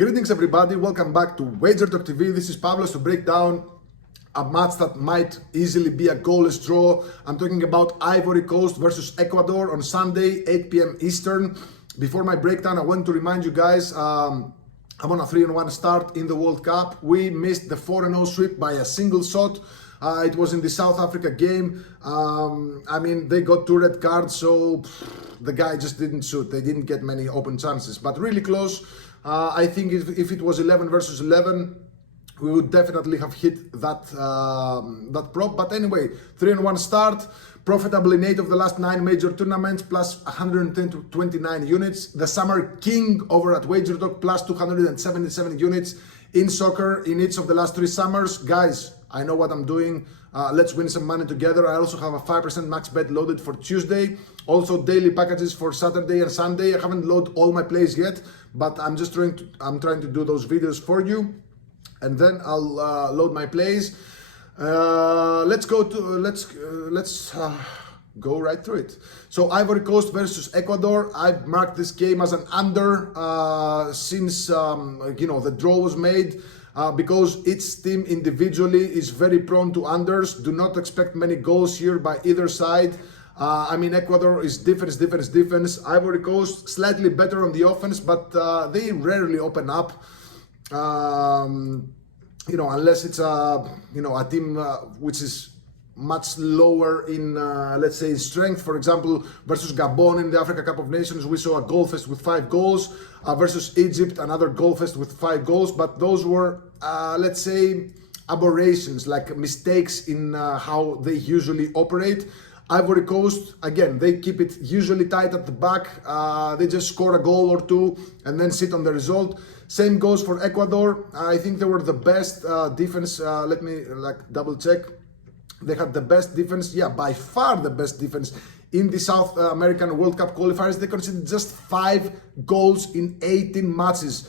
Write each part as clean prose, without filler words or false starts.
Greetings everybody, welcome back to WagerTalk TV. This is Pavlos to break down a match that might easily be a goalless draw. I'm talking about Ivory Coast versus Ecuador on Sunday, 8 p.m. Eastern. Before my breakdown, I want to remind you guys, I'm on a 3-1 start in the World Cup. We missed the 4-0 sweep by a single shot. It was in the South Africa game. They got 2 red cards, so the guy just didn't shoot. They didn't get many open chances, but really close. I think if it was 11 versus 11, we would definitely have hit that prop. But anyway, 3-1 start, profitable in 8 of the last 9 major tournaments, plus 110 to 29 units. The Summer King over at WagerTalk, plus 277 units in soccer in each of the last 3 summers. Guys, I know what I'm doing. Let's win some money together. I also have a 5% max bet loaded for Tuesday. Also daily packages for Saturday and Sunday. I haven't loaded all my plays yet, but I'm trying to do those videos for you, and then I'll load my plays. Let's go right through it. So Ivory Coast versus Ecuador. I've marked this game as an under since the draw was made. Because each team individually is very prone to unders. Do not expect many goals here by either side. Ecuador is defense. Ivory Coast slightly better on the offense, but they rarely open up. Unless it's a team which is much lower in, let's say, strength. For example, versus Gabon in the Africa Cup of Nations, we saw a goal fest with 5 goals. Versus Egypt, another goal fest with 5 goals. But those were, let's say, aberrations, like mistakes in how they usually operate. Ivory Coast, again, they keep it usually tight at the back. They just score a goal or 2 and then sit on the result. Same goes for Ecuador. I think they were the best defense. Let me double check. They had the best defense, by far the best defense in the South American World Cup qualifiers. They conceded just 5 goals in 18 matches.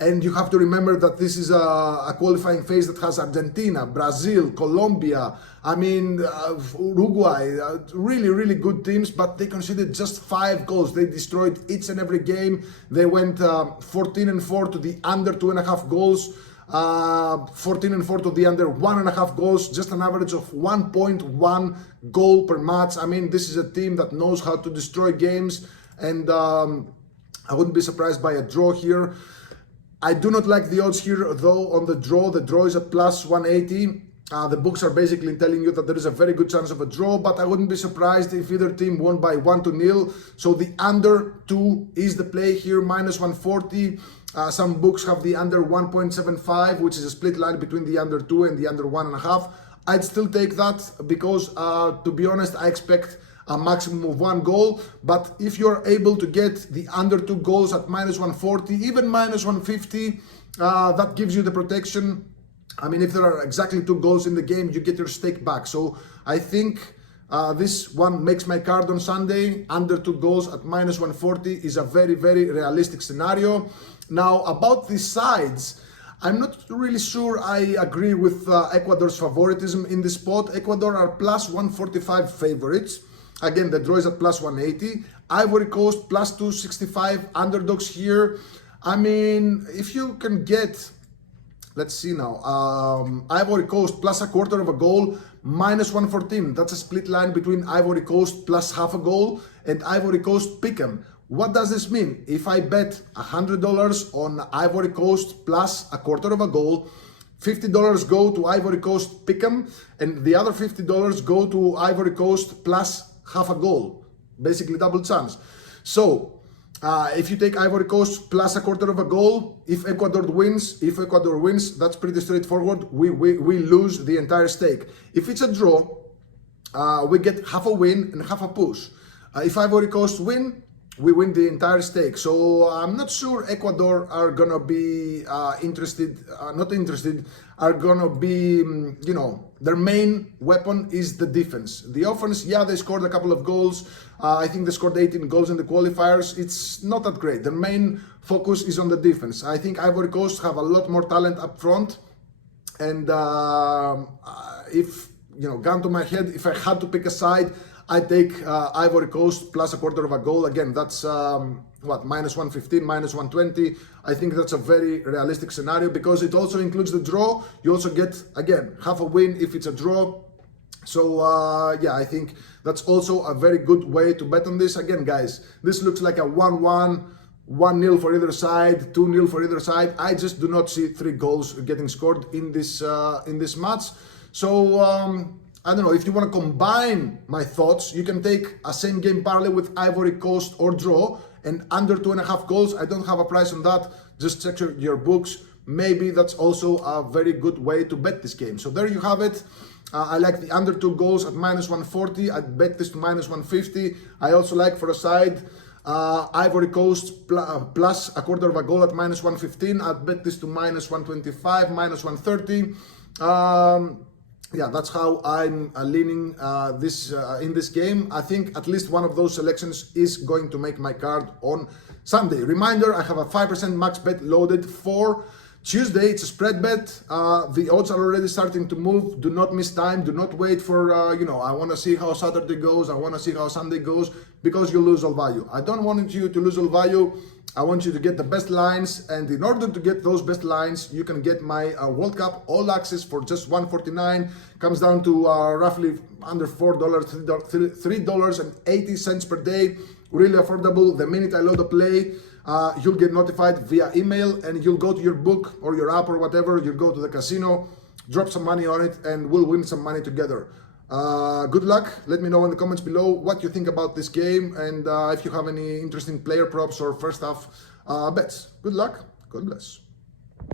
And you have to remember that this is a qualifying phase that has Argentina, Brazil, Colombia, Uruguay, really good teams, but they conceded just 5 goals. They destroyed each and every game. They went 14-4 to the under 2.5 goals. 14-4 to the under 1.5 goals, just an average of 1.1 goal per match. This is a team that knows how to destroy games, and I wouldn't be surprised by a draw here. I do not like the odds here though on the draw. The draw is at plus 180. The books are basically telling you that there is a very good chance of a draw, but I wouldn't be surprised if either team won by 1-0. So the under 2 is the play here, minus 140. Some books have the under 1.75, which is a split line between the under 2 and the under 1.5. I'd still take that because, to be honest, I expect a maximum of 1 goal. But if you're able to get the under 2 goals at minus 140, even minus 150, that gives you the protection. If there are exactly 2 goals in the game, you get your stake back. So I think this one makes my card on Sunday. Under 2 goals at minus 140 is a very realistic scenario. Now, about the sides, I'm not really sure I agree with Ecuador's favoritism in this spot. Ecuador are plus 145 favorites. Again, the draw is at plus 180. Ivory Coast plus 265 underdogs here. If you can get, let's see now, Ivory Coast plus 1/4 of a goal, minus 114. That's a split line between Ivory Coast plus 1/2 goal and Ivory Coast pick'em. What does this mean? If I bet $100 on Ivory Coast plus 1/4 of a goal, $50 go to Ivory Coast pick'em, and the other $50 go to Ivory Coast plus 1/2 goal, basically double chance. So if you take Ivory Coast plus 1/4 of a goal, if Ecuador wins, that's pretty straightforward. We lose the entire stake. If it's a draw, we get half a win and half a push. If Ivory Coast win, we win the entire stake. So I'm not sure Ecuador are gonna be are gonna be, their main weapon is the defense. The offense, they scored a couple of goals. I think they scored 18 goals in the qualifiers. It's not that great. Their main focus is on the defense. I think Ivory Coast have a lot more talent up front. And if, gun to my head, if I had to pick a side, I take Ivory Coast plus 1/4 of a goal. Again, that's minus 115, minus 120. I think that's a very realistic scenario because it also includes the draw. You also get, again, half a win if it's a draw. So yeah, I think that's also a very good way to bet on this. Again, guys, this looks like a 1-1, 1-0 for either side, 2-0 for either side. I just do not see 3 goals getting scored in this match. So I don't know, if you want to combine my thoughts, you can take a same game parlay with Ivory Coast or draw and under 2.5 goals. I don't have a price on that. Just check your books. Maybe that's also a very good way to bet this game. So there you have it. I like the under 2 goals at minus 140. I'd bet this to minus 150. I also like for a side Ivory Coast plus a quarter of a goal at minus 115. I'd bet this to minus 125, minus 130. Yeah, that's how I'm leaning in this game. I think at least one of those selections is going to make my card on Sunday. Reminder, I have a 5% max bet loaded for Tuesday. It's a spread bet. The odds are already starting to move. Do not miss time. Do not wait for, I want to see how Saturday goes. I want to see how Sunday goes, because you lose all value. I don't want you to lose all value. I want you to get the best lines. And in order to get those best lines, you can get my World Cup all access for just $149. Comes down to roughly under $4, $3.80 per day. Really affordable. The minute I load a play, you'll get notified via email, and you'll go to your book or your app or whatever, you'll go to the casino, drop some money on it, and we'll win some money together. Good luck. Let me know in the comments below what you think about this game, and if you have any interesting player props or first half bets. Good luck. God bless.